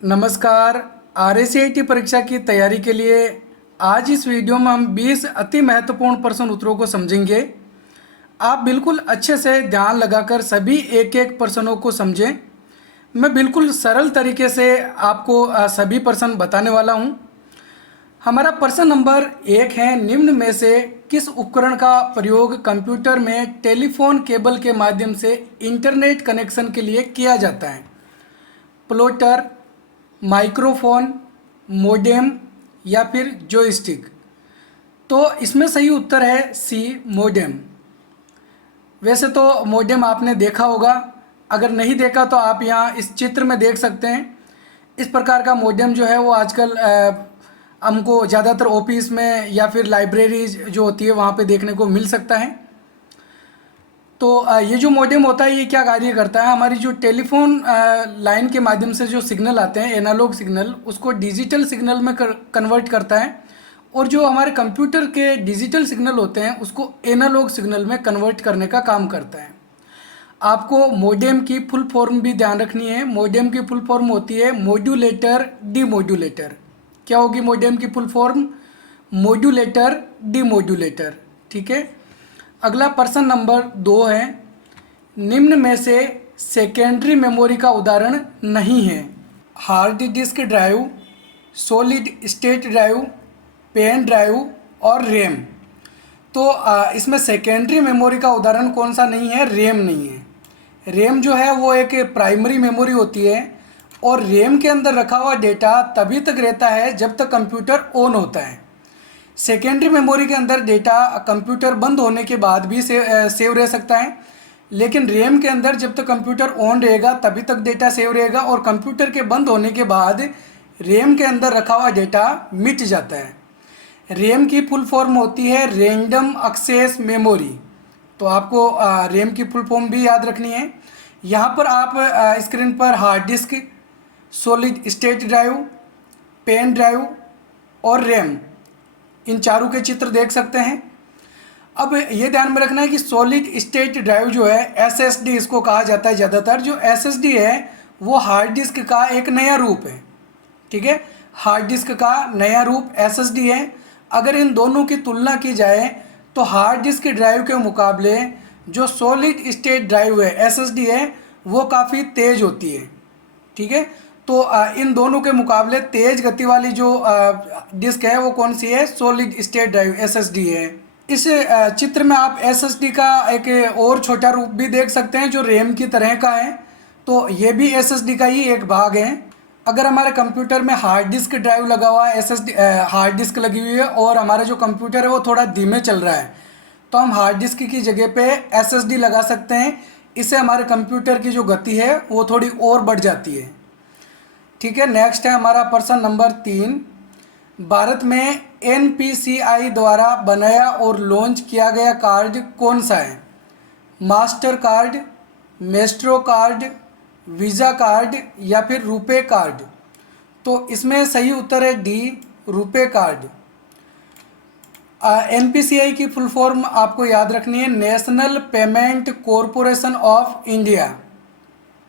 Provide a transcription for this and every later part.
नमस्कार। RACIT परीक्षा की तैयारी के लिए आज इस वीडियो में हम 20 अति महत्वपूर्ण प्रश्न उत्तरों को समझेंगे। आप बिल्कुल अच्छे से ध्यान लगाकर सभी एक एक प्रश्नों को समझें। मैं बिल्कुल सरल तरीके से आपको सभी प्रश्न बताने वाला हूं। हमारा प्रश्न नंबर 1 है, निम्न में से किस उपकरण का प्रयोग कंप्यूटर में टेलीफोन केबल के माध्यम से इंटरनेट कनेक्शन के लिए किया जाता है? प्लॉटर, माइक्रोफोन, मोडेम या फिर जॉयस्टिक। तो इसमें सही उत्तर है सी, मोडेम। वैसे तो मोडेम आपने देखा होगा, अगर नहीं देखा तो आप यहाँ इस चित्र में देख सकते हैं। इस प्रकार का मोडेम जो है वो आजकल हमको ज़्यादातर ऑफिस में या फिर लाइब्रेरीज जो होती है वहाँ पे देखने को मिल सकता है। तो ये जो मोडेम होता है ये क्या कार्य करता है, हमारी जो टेलीफोन लाइन के माध्यम से जो सिग्नल आते हैं एनालॉग सिग्नल, उसको डिजिटल सिग्नल में कन्वर्ट करता है। और जो हमारे कंप्यूटर के डिजिटल सिग्नल होते हैं उसको एनालॉग सिग्नल में कन्वर्ट करने का काम करता है। आपको मोडेम की फुल फॉर्म भी ध्यान रखनी है। मोडेम की फुल फॉर्म होती है मॉड्यूलेटर डीमॉड्यूलेटर। क्या होगी मोडेम की फुल फॉर्म? Modulator demodulator. ठीक है। अगला प्रश्न नंबर 2 है, निम्न में से सेकेंडरी मेमोरी का उदाहरण नहीं है? Hard disk drive, solid state drive, pen drive और रैम। तो इसमें सेकेंडरी मेमोरी का उदाहरण कौन सा नहीं है? रैम नहीं है। रैम जो है वो एक प्राइमरी मेमोरी होती है और रैम के अंदर रखा हुआ डेटा तभी तक रहता है जब तक कंप्यूटर ऑन होता है। सेकेंडरी मेमोरी के अंदर डेटा कंप्यूटर बंद होने के बाद भी सेव रह सकता है, लेकिन रैम के अंदर जब तक कंप्यूटर ऑन रहेगा तभी तक डेटा सेव रहेगा और कंप्यूटर के बंद होने के बाद रैम के अंदर रखा हुआ डेटा मिट जाता है। रैम की फुल फॉर्म होती है रैंडम एक्सेस मेमोरी। तो आपको रैम की फुल फॉर्म भी याद रखनी है। यहाँ पर आप स्क्रीन पर hard disk, solid state drive, pen drive और रैम, इन चारों के चित्र देख सकते हैं। अब ये ध्यान में रखना है कि सॉलिड स्टेट ड्राइव जो है SSD इसको कहा जाता है। ज़्यादातर जो SSD है वो हार्ड डिस्क का एक नया रूप है। ठीक है, हार्ड डिस्क का नया रूप SSD है। अगर इन दोनों की तुलना की जाए तो हार्ड डिस्क ड्राइव के मुकाबले जो सॉलिड स्टेट ड्राइव है SSD है वो काफ़ी तेज़ होती है। ठीक है, तो इन दोनों के मुकाबले तेज गति वाली जो डिस्क है वो कौन सी है? सॉलिड स्टेट ड्राइव SSD है। इस चित्र में आप SSD का एक और छोटा रूप भी देख सकते हैं जो रैम की तरह का है। तो ये भी SSD का ही एक भाग है। अगर हमारे कंप्यूटर में हार्ड डिस्क ड्राइव लगा हुआ है, SSD हार्ड डिस्क लगी हुई है और हमारा जो कंप्यूटर है वो थोड़ा धीमे चल रहा है, तो हम हार्ड डिस्क की जगह पे SSD लगा सकते हैं। इससे हमारे कंप्यूटर की जो गति है वो थोड़ी और बढ़ जाती है। ठीक है, नेक्स्ट है हमारा प्रश्न नंबर 3, भारत में NPCI द्वारा बनाया और लॉन्च किया गया कार्ड कौन सा है? Master card, maestro card, visa card या फिर रुपे कार्ड। तो इसमें सही उत्तर है डी, रुपे कार्ड। NPCI की फुल फॉर्म आपको याद रखनी है, national payment corporation of India.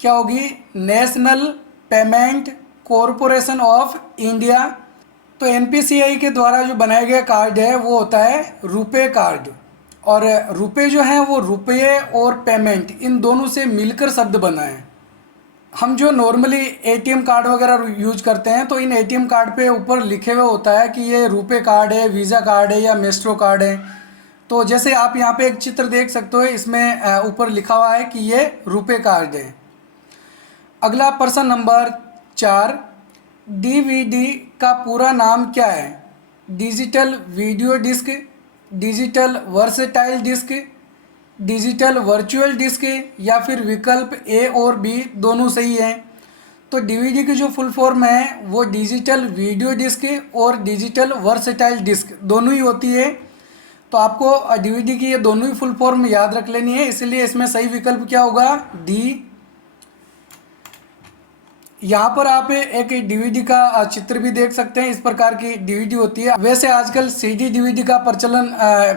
क्या होगी? National payment corporation of India. तो NPCI के द्वारा जो बनाया गया कार्ड है वो होता है रुपे कार्ड। और रुपे जो है वो रुपये और पेमेंट इन दोनों से मिलकर शब्द बना है। हम जो नॉर्मली ATM कार्ड वगैरह यूज करते हैं तो इन ATM कार्ड पे ऊपर लिखे हुए होता है कि ये रुपे कार्ड है, वीज़ा कार्ड है या मेस्ट्रो कार्ड है। तो जैसे आप यहाँ पे एक चित्र देख सकते हो, इसमें ऊपर लिखा हुआ है कि ये रुपे कार्ड है। अगला प्रश्न नंबर 4, DVD का पूरा नाम क्या है? Digital video disc, digital versatile disc, digital virtual disc या फिर विकल्प A और B दोनों सही हैं। तो DVD की जो फुल फॉर्म है वो डिजिटल वीडियो डिस्क और डिजिटल वर्सेटाइल डिस्क दोनों ही होती है। तो आपको DVD की ये दोनों ही फुल फॉर्म याद रख लेनी है, इसलिए इसमें सही विकल्प क्या होगा? डी। यहाँ पर आप एक DVD का चित्र भी देख सकते हैं। इस प्रकार की DVD होती है। वैसे आजकल CD DVD का प्रचलन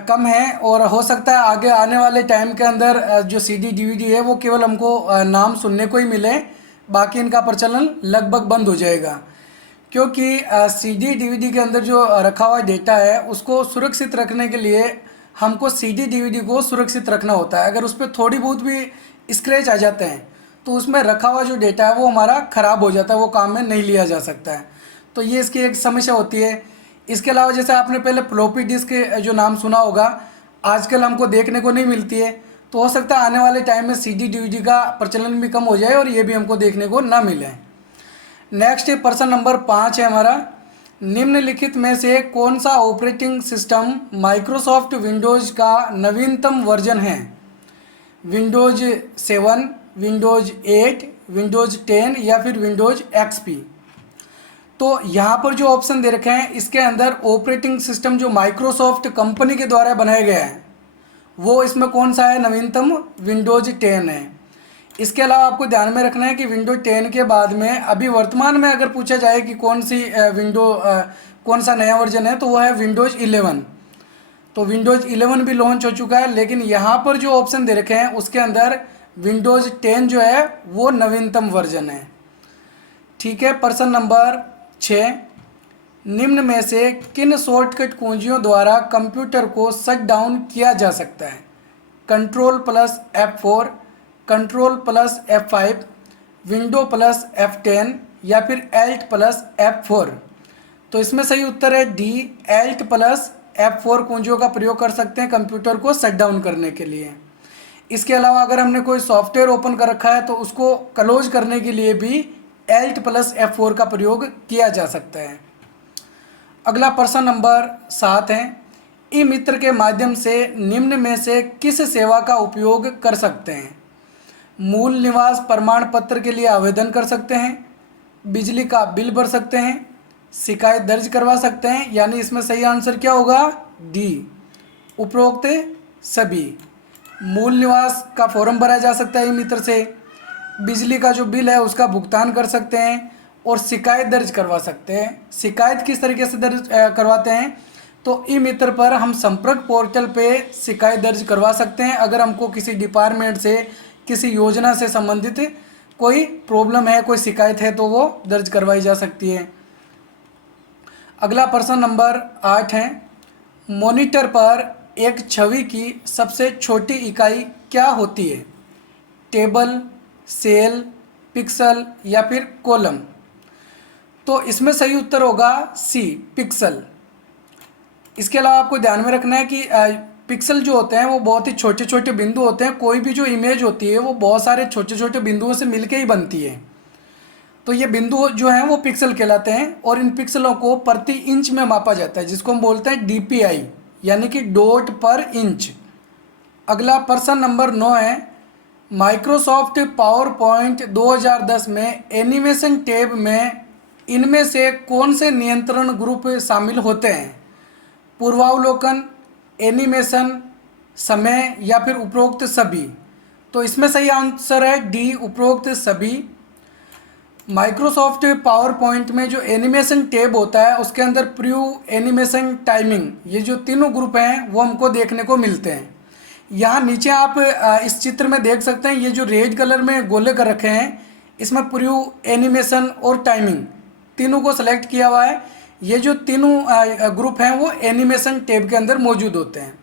कम है और हो सकता है आगे आने वाले टाइम के अंदर जो CD DVD है वो केवल हमको नाम सुनने को ही मिले, बाकी इनका प्रचलन लगभग बंद हो जाएगा, क्योंकि सीडी डीवीडी के अंदर जो रखा हुआ डेटा है उसको सुरक्षित रखने के लिए हमको सीडी डीवीडी को सुरक्षित रखना होता है। अगर उस पर थोड़ी बहुत भी स्क्रैच आ जाते हैं तो उसमें रखा हुआ जो डेटा है वो हमारा ख़राब हो जाता है, वो काम में नहीं लिया जा सकता है। तो ये इसकी एक समस्या होती है। इसके अलावा जैसे आपने पहले फ्लॉपी डिस्क जो नाम सुना होगा, आजकल हमको देखने को नहीं मिलती है, तो हो सकता है आने वाले टाइम में सीडी डीवीडी का प्रचलन भी कम हो जाए और ये भी हमको देखने को ना मिले। नेक्स्ट प्रश्न नंबर 5 है हमारा, निम्नलिखित में से कौन सा ऑपरेटिंग सिस्टम माइक्रोसॉफ्ट विंडोज़ का नवीनतम वर्जन है? विंडोज़ 7, विंडोज़ 8, विंडोज़ 10 या फिर विंडोज़ एक्सपी। तो यहाँ पर जो ऑप्शन दे रखे हैं इसके अंदर ऑपरेटिंग सिस्टम जो माइक्रोसॉफ्ट कंपनी के द्वारा बनाया गया है वो इसमें कौन सा है? नवीनतम विंडोज़ 10 है। इसके अलावा आपको ध्यान में रखना है कि विंडो 10 के बाद में अभी वर्तमान में अगर पूछा जाए कि कौन सी कौन सा नया वर्जन है तो वो है विंडोज़ 11। तो विंडोज़ 11 भी लॉन्च हो चुका है, लेकिन यहाँ पर जो ऑप्शन दे रखे हैं उसके अंदर विंडोज़ 10 जो है वो नवीनतम वर्जन है। ठीक है। प्रश्न नंबर 6, निम्न में से किन शॉर्टकट कुंजियों द्वारा कंप्यूटर को शट डाउन किया जा सकता है? Control plus F4, control plus F5, window plus F10 या फिर एल्ट प्लस F4। तो इसमें सही उत्तर है डी, एल्ट प्लस F4 कुंजियों का प्रयोग कर सकते हैं कंप्यूटर को शट डाउन करने के लिए। इसके अलावा अगर हमने कोई सॉफ्टवेयर ओपन कर रखा है तो उसको क्लोज करने के लिए भी एल्ट प्लस F4 का प्रयोग किया जा सकता है। अगला प्रश्न नंबर 7 है, ई मित्र के माध्यम से निम्न में से किस सेवा का उपयोग कर सकते हैं? मूल निवास प्रमाण पत्र के लिए आवेदन कर सकते हैं, बिजली का बिल भर सकते हैं, शिकायत दर्ज करवा सकते हैं, यानी इसमें सही आंसर क्या होगा? डी, उपरोक्त सभी। मूल निवास का फॉर्म भरा जा सकता है ई मित्र से, बिजली का जो बिल है उसका भुगतान कर सकते हैं और शिकायत दर्ज करवा सकते हैं। शिकायत किस तरीके से दर्ज करवाते हैं? तो ई मित्र पर हम संपर्क पोर्टल पे शिकायत दर्ज करवा सकते हैं। अगर हमको किसी डिपार्टमेंट से, किसी योजना से संबंधित कोई प्रॉब्लम है, कोई शिकायत है तो वो दर्ज करवाई जा सकती है। अगला प्रश्न नंबर 8 है, मॉनिटर पर एक छवि की सबसे छोटी इकाई क्या होती है? टेबल, सेल, पिक्सल या फिर कॉलम। तो इसमें सही उत्तर होगा सी, पिक्सल। इसके अलावा आपको ध्यान में रखना है कि पिक्सल जो होते हैं वो बहुत ही छोटे छोटे बिंदु होते हैं। कोई भी जो इमेज होती है वो बहुत सारे छोटे छोटे बिंदुओं से मिलके ही बनती है। तो ये बिंदु जो हैं वो पिक्सल कहलाते हैं और इन पिक्सलों को प्रति इंच में मापा जाता है, जिसको हम बोलते हैं DPI, यानी कि डॉट पर इंच। अगला प्रश्न नंबर 9 है, माइक्रोसॉफ्ट पावर पॉइंट 2010 में एनिमेशन टैब में इनमें से कौन से नियंत्रण ग्रुप शामिल होते हैं? पूर्वावलोकन, एनिमेशन, समय या फिर उपरोक्त सभी। तो इसमें सही आंसर है डी, उपरोक्त सभी। माइक्रोसॉफ्ट पावर पॉइंट में जो एनिमेशन टैब होता है उसके अंदर प्रीव्यू, एनिमेशन, टाइमिंग, ये जो तीनों ग्रुप हैं वो हमको देखने को मिलते हैं। यहाँ नीचे आप इस चित्र में देख सकते हैं, ये जो रेड कलर में गोले कर रखे हैं इसमें प्रीव्यू, एनिमेशन और टाइमिंग तीनों को सेलेक्ट किया हुआ है। ये जो तीनों ग्रुप हैं वो एनिमेशन टैब के अंदर मौजूद होते हैं।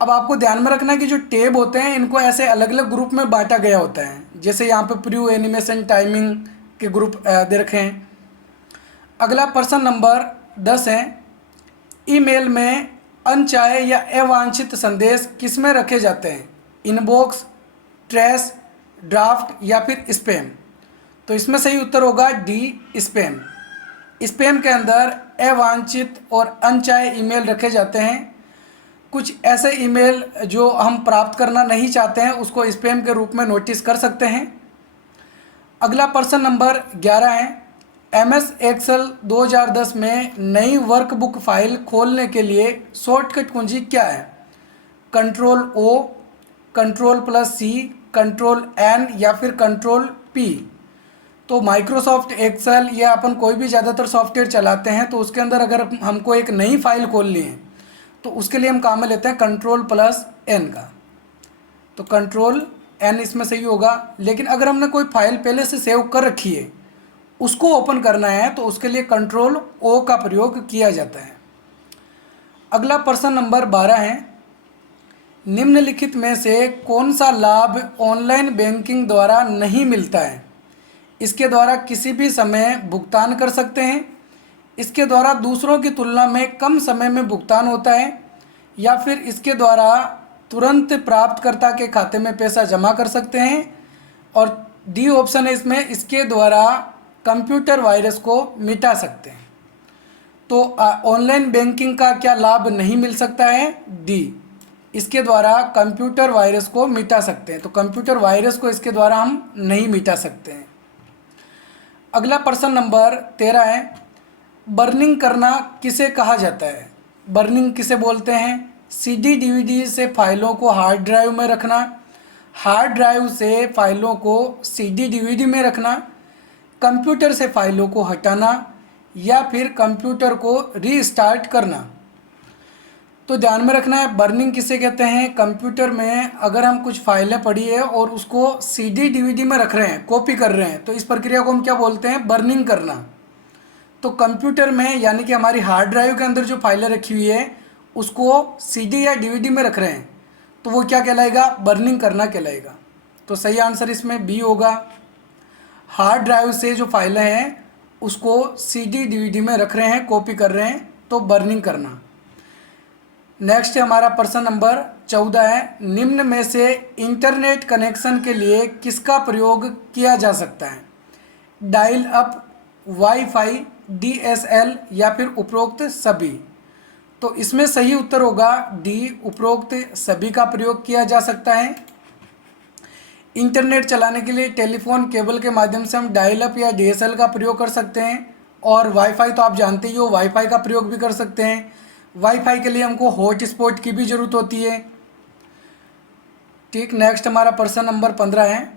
अब आपको ध्यान में रखना है कि जो टैब होते हैं इनको ऐसे अलग अलग ग्रुप में बांटा गया होता है। जैसे यहाँ पे प्रीव्यू, एनिमेशन, टाइमिंग के ग्रुप दे रखे हैं। अगला प्रश्न नंबर 10 है, ईमेल में अनचाहे या अवांछित संदेश किस में रखे जाते हैं? इनबॉक्स, ट्रैश, ड्राफ्ट या फिर स्पैम। तो इसमें सही उत्तर होगा डी, स्पैम। स्पैम के अंदर अवांछित और अनचाहे ईमेल रखे जाते हैं। कुछ ऐसे ईमेल जो हम प्राप्त करना नहीं चाहते हैं उसको स्पैम के रूप में नोटिस कर सकते हैं। अगला प्रश्न नंबर 11 है, MS एक्सेल 2010 में नई वर्कबुक फाइल खोलने के लिए शॉर्टकट कुंजी क्या है? Control O, control plus C, control N या फिर कंट्रोल P। तो माइक्रोसॉफ्ट एक्सेल या अपन कोई भी ज़्यादातर सॉफ्टवेयर चलाते हैं तो उसके अंदर अगर हमको एक नई फाइल खोलनी है तो उसके लिए हम काम में लेते हैं कंट्रोल प्लस N का। तो कंट्रोल एन इसमें सही होगा। लेकिन अगर हमने कोई फाइल पहले से सेव कर रखी है, उसको ओपन करना है, तो उसके लिए कंट्रोल ओ का प्रयोग किया जाता है। अगला प्रश्न नंबर 12 है, निम्नलिखित में से कौन सा लाभ ऑनलाइन बैंकिंग द्वारा नहीं मिलता है? इसके द्वारा किसी भी समय भुगतान कर सकते हैं, इसके द्वारा दूसरों की तुलना में कम समय में भुगतान होता है, या फिर इसके द्वारा तुरंत प्राप्तकर्ता के खाते में पैसा जमा कर सकते हैं, और डी ऑप्शन है इसमें, इसके द्वारा कंप्यूटर वायरस को मिटा सकते हैं। तो ऑनलाइन बैंकिंग का क्या लाभ नहीं मिल सकता है? डी, इसके द्वारा कंप्यूटर वायरस को मिटा सकते हैं। तो कंप्यूटर वायरस को इसके द्वारा हम नहीं मिटा सकते हैं। अगला प्रश्न नंबर 13 है, बर्निंग करना किसे कहा जाता है? बर्निंग किसे बोलते हैं? सीडी डीवीडी से फाइलों को हार्ड ड्राइव में रखना, हार्ड ड्राइव से फाइलों को सीडी डीवीडी में रखना, कंप्यूटर से फाइलों को हटाना, या फिर कंप्यूटर को रीस्टार्ट करना। तो ध्यान में रखना है, बर्निंग किसे कहते हैं? कंप्यूटर में अगर हम कुछ फाइलें पड़ी है और उसको सीडी डीवीडी में रख रहे हैं, कॉपी कर रहे हैं, तो इस प्रक्रिया को हम क्या बोलते हैं? बर्निंग करना। तो कंप्यूटर में यानी कि हमारी हार्ड ड्राइव के अंदर जो फाइलें रखी हुई है उसको सीडी या डीवीडी में रख रहे हैं, तो वो क्या कहलाएगा? बर्निंग करना कहलाएगा। तो सही आंसर इसमें बी होगा। हार्ड ड्राइव से जो फाइलें हैं उसको सीडी डीवीडी में रख रहे हैं, कॉपी कर रहे हैं, तो बर्निंग करना। नेक्स्ट हमारा प्रश्न नंबर 14 है, निम्न में से इंटरनेट कनेक्शन के लिए किसका प्रयोग किया जा सकता है? डायल अप, वाईफाई, डीएसएल, या फिर उपरोक्त सभी? तो इसमें सही उत्तर होगा डी, उपरोक्त सभी का प्रयोग किया जा सकता है। इंटरनेट चलाने के लिए टेलीफोन केबल के माध्यम से हम डायल अप या डीएसएल का प्रयोग कर सकते हैं, और वाईफाई तो आप जानते ही हो, वाईफाई का प्रयोग भी कर सकते हैं। वाईफाई के लिए हमको हॉटस्पॉट की भी ज़रूरत होती है। ठीक, नेक्स्ट हमारा प्रश्न नंबर 15 है,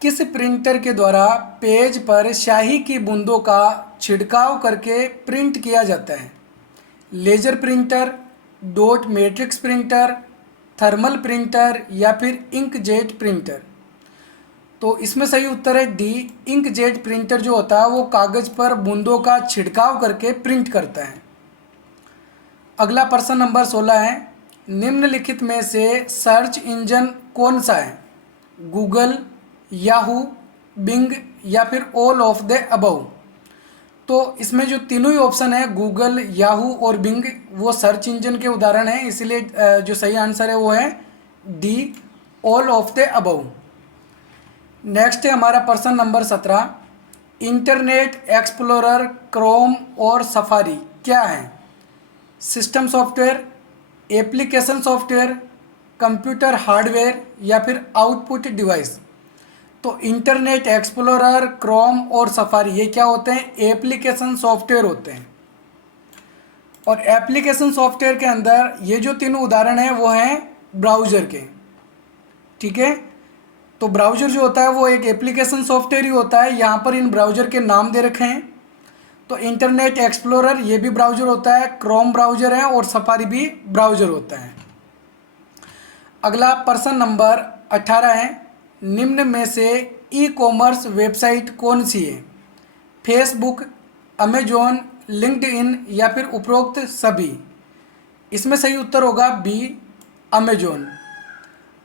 किस प्रिंटर के द्वारा पेज पर स्याही की बूंदों का छिड़काव करके प्रिंट किया जाता है? Laser printer, dot matrix printer, thermal printer, या फिर इंकजेट प्रिंटर? तो इसमें सही उत्तर है डी, इंकजेट प्रिंटर जो होता है वो कागज़ पर बूंदों का छिड़काव करके प्रिंट करता है। अगला प्रश्न नंबर 16 है, निम्नलिखित में से सर्च इंजन कौन सा है? गूगल, याहू, बिंग, या फिर ऑल ऑफ द अबव? तो इसमें जो तीनों ही ऑप्शन है, गूगल, याहू और बिंग, वो सर्च इंजन के उदाहरण हैं, इसलिए जो सही आंसर है वो है D, all of the above. Next है हमारा प्रश्न नंबर 17, इंटरनेट एक्सप्लोरर, क्रोम और सफारी क्या है? System software, application software, computer hardware, या फिर आउटपुट डिवाइस? तो इंटरनेट एक्सप्लोरर, क्रोम और सफारी ये क्या होते हैं? एप्लीकेशन सॉफ्टवेयर होते हैं। और एप्लीकेशन सॉफ्टवेयर के अंदर ये जो तीनों उदाहरण हैं वो हैं ब्राउज़र के। ठीक है, तो ब्राउज़र जो होता है वो एक एप्लीकेशन सॉफ्टवेयर ही होता है। यहाँ पर इन ब्राउज़र के नाम दे रखे हैं। तो इंटरनेट एक्सप्लोरर ये भी ब्राउज़र होता है, क्रोम ब्राउज़र है, और सफारी भी ब्राउज़र होता है। अगला प्रश्न नंबर 18 है, निम्न में से ई कॉमर्स वेबसाइट कौन सी है? फेसबुक, अमेजॉन, लिंक्डइन, या फिर उपरोक्त सभी? इसमें सही उत्तर होगा बी, अमेजॉन।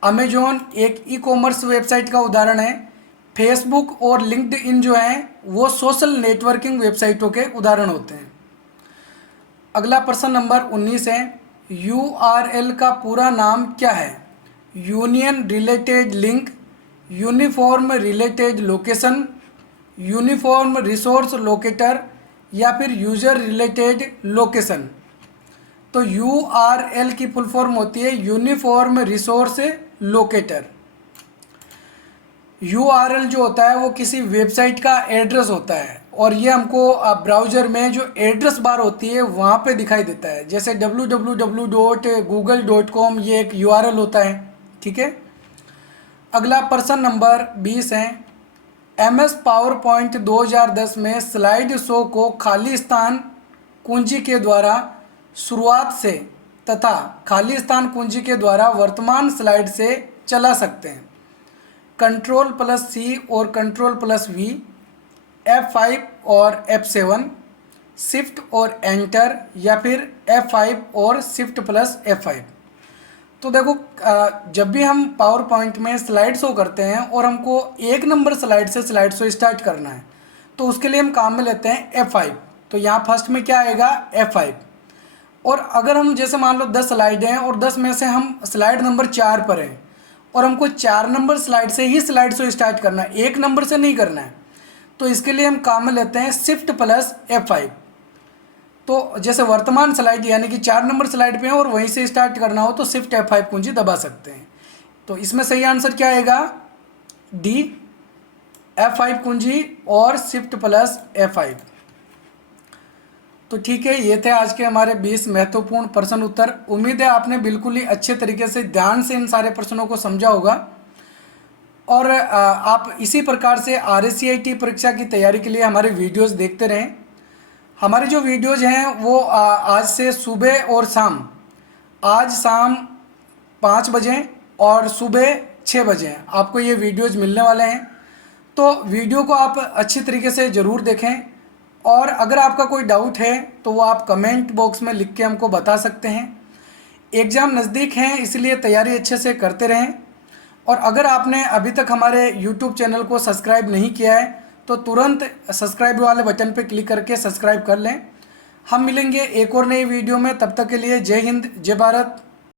अमेजॉन एक ई कॉमर्स वेबसाइट का उदाहरण है। फेसबुक और लिंक्डइन जो हैं वो सोशल नेटवर्किंग वेबसाइटों के उदाहरण होते हैं। अगला प्रश्न नंबर 19 है, यूआरएल का पूरा नाम क्या है? Union related link, uniform related location, uniform resource locator, या फिर यूज़र रिलेटेड लोकेशन? तो यूआरएल की फुल फॉर्म होती है यूनिफॉर्म रिसोर्स लोकेटर। यूआरएल जो होता है वो किसी वेबसाइट का एड्रेस होता है, और ये हमको ब्राउज़र में जो एड्रेस बार होती है वहाँ पे दिखाई देता है। जैसे www.google.com ये एक यूआरएल होता है। ठीक है, अगला प्रश्न नंबर 20 है, MS पावरपॉइंट 2010 में स्लाइड शो को खाली स्थान कुंजी के द्वारा शुरुआत से तथा खाली स्थान कुंजी के द्वारा वर्तमान स्लाइड से चला सकते हैं। कंट्रोल प्लस सी और कंट्रोल प्लस वी, F5 और F7, शिफ्ट और एंटर, या फिर F5 और शिफ्ट प्लस F5। तो देखो जब भी हम पावर पॉइंट में स्लाइड शो करते हैं और हमको एक नंबर स्लाइड से स्लाइड शो स्टार्ट करना है, तो उसके लिए हम काम में लेते हैं F5। तो यहाँ फर्स्ट में क्या आएगा, F5। और अगर हम जैसे मान लो 10 स्लाइड हैं और 10 में से हम स्लाइड नंबर 4 पर हैं और हमको 4 नंबर स्लाइड से ही स्लाइड शो स्टार्ट करना है, एक नंबर से नहीं करना है, तो इसके लिए हम काम में लेते हैं शिफ्ट प्लस F5। तो जैसे वर्तमान स्लाइड यानी कि 4 नंबर स्लाइड पे है और वहीं से स्टार्ट करना हो तो शिफ्ट F5 कुंजी दबा सकते हैं। तो इसमें सही आंसर क्या आएगा, डी, F5 कुंजी और शिफ्ट प्लस F5। तो ठीक है, ये थे आज के हमारे 20 महत्वपूर्ण प्रश्न उत्तर। उम्मीद है आपने बिल्कुल ही अच्छे तरीके से ध्यान से इन सारे प्रश्नों को समझा होगा। और आप इसी प्रकार से RSCIT परीक्षा की तैयारी के लिए हमारे वीडियोस देखते रहें। हमारे जो वीडियोज हैं वो आज से सुबह और शाम, आज शाम 5 बजे और सुबह 6 बजे आपको ये वीडियोज मिलने वाले हैं। तो वीडियो को आप अच्छी तरीके से ज़रूर देखें, और अगर आपका कोई डाउट है तो वो आप कमेंट बॉक्स में लिख के हमको बता सकते हैं। एग्ज़ाम नज़दीक हैं, इसलिए तैयारी अच्छे से करते रहें। और अगर आपने अभी तक हमारे YouTube चैनल को सब्सक्राइब नहीं किया है तो तुरंत सब्सक्राइब वाले बटन पर क्लिक करके सब्सक्राइब कर लें। हम मिलेंगे एक और नई वीडियो में, तब तक के लिए जय हिंद, जय भारत।